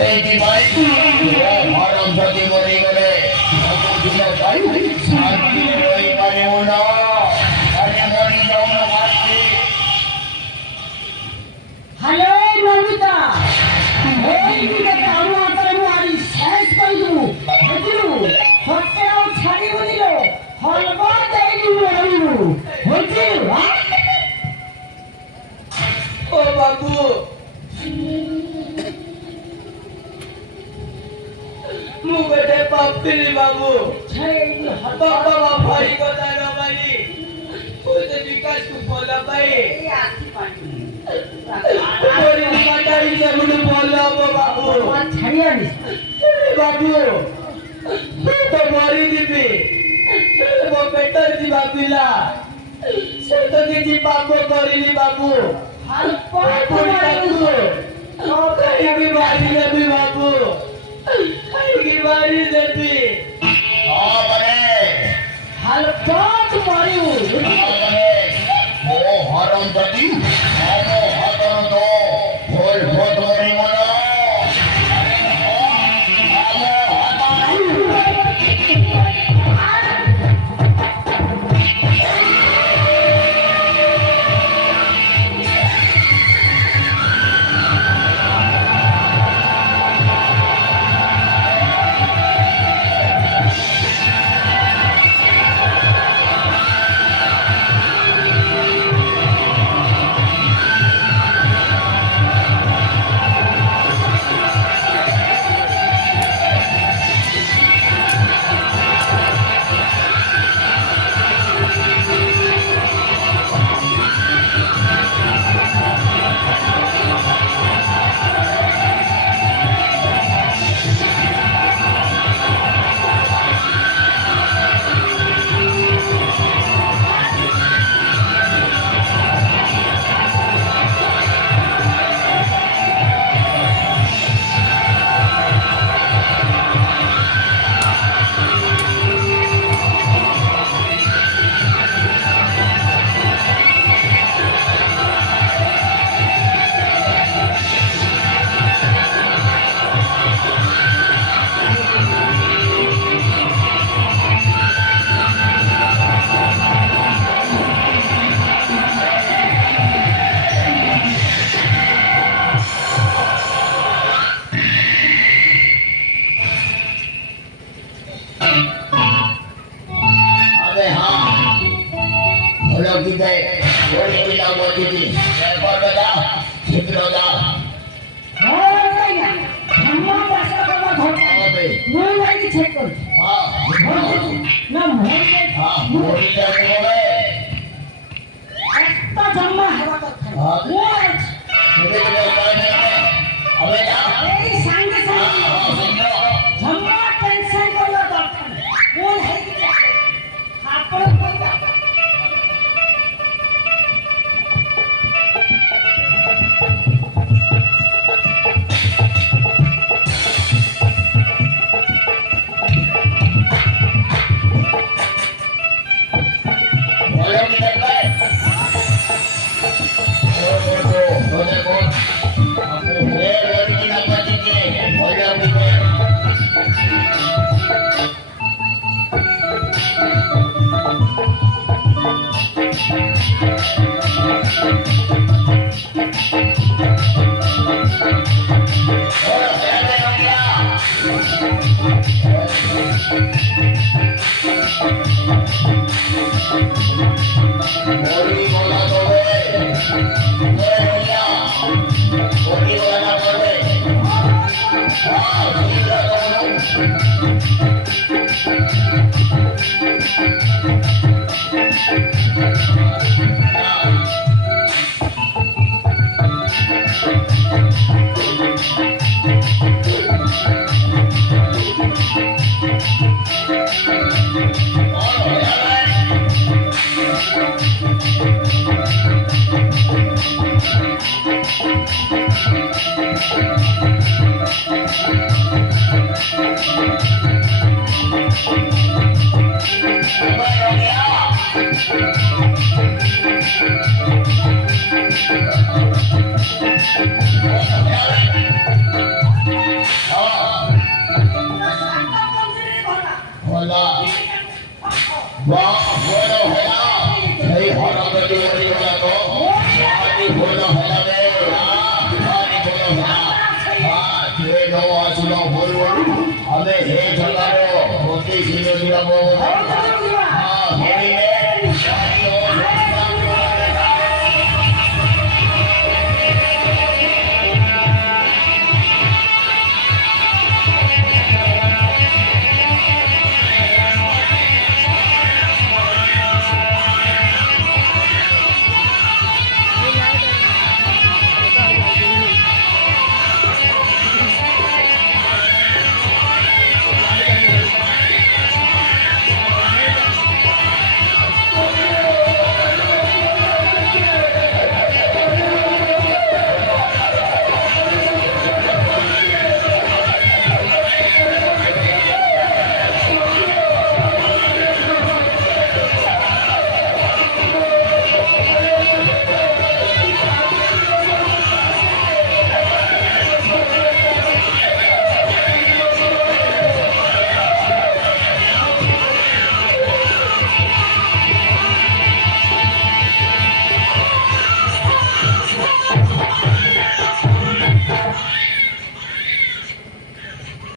এইটি ভাই মরম যদি মরে গেলে দিনে ভাই শান্তি রই পারে না আরে মরি যাও না ভাই। হ্যালো নমিতা এই দিকে কারো আতারে মারি শেষ কইলু বুঝলু হটেও ছাড়ি বুঝিল হলবা দেইলু রইলু বুঝলু ও বাবু মু বেটে পাপিলি বাবু ছাইলু বাবা ভাই কথা ন মানি ওতে বিকাশ কু বলা ভাই এই আসি পাটি ওরে মাটারি সবুন বলা বাবু তোমার ছাড়িয়া নিস বাবু তো মারি দিবি ମୋ ପେଟ ଯିବା ପିଲା ସେ ତ କିଛି ପାପ କରିନି ବାବୁ କାହିଁକି ମାରିଦେବି ବାବୁ କାହିଁକି ମାରିଦେବି হালপাত মারিও ও হরম যদি হরম তো ভোল ভোট মরি মনা একটা জন্মা হওয়া দরকার এই সাঙ্গে সাঙ্গে জন্মা টেনশন করা দরকার কোন হেকি আপন কইতা ଭଲ ହେଲା ସେଇ ହରଗତି ମରିଗଲାକୁ ଆଜି ଭଲ ହେଲା ରେ ଆଜି ଭଲ ହେଲା ସେ ନ ଆସିଲ ଭୁଲ ଆମେ ହେ ଜଗାର ଅତି ଶୀଘ୍ର ଯିବାକୁ